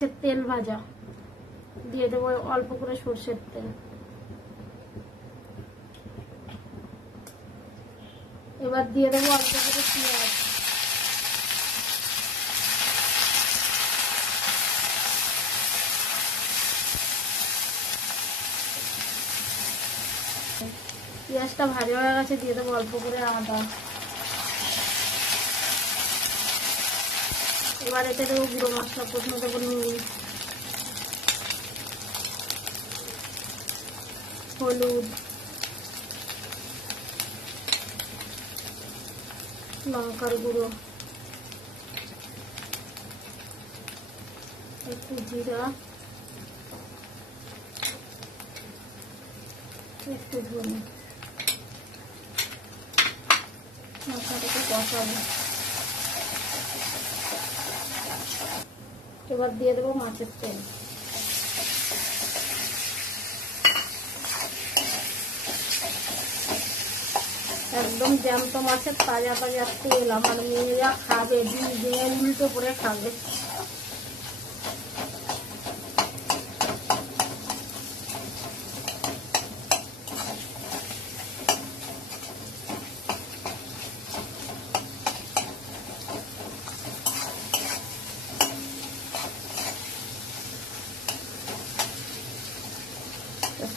তেল ভাজা দিয়ে দেবো অল্প করে সরষের তেল। এবার দিয়ে দেবো অল্প করে পেঁয়াজ। পেঁয়াজটা ভাজা হয়ে গেছে, দিয়ে দেবো অল্প করে আদা। এবার এতে দেবো গুঁড়ো মশলা। প্রথমে দেবো নুন, হলুদ, লঙ্কার গুঁড়ো, একটু জিরা, একটু ধনে। মশলাটাকে কষাবো। এবার দিয়ে দেবো মাছের তেল। একদম জ্যান্ত মাছের তাজা তাজা তেল। আমার মেয়েরা খাবে, দিয়ে উল্টো করে খাবে।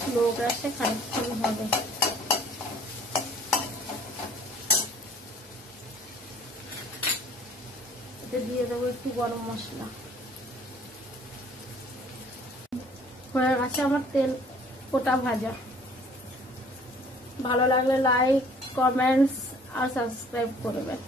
স্লো গ্যাসে খানিকক্ষণ হবে। দিয়ে দেবো একটু গরম মশলা। হয়ে গেছে আমার তেল কোটা ভাজা। ভালো লাগলে লাইক, কমেন্টস আর সাবস্ক্রাইব করবেন।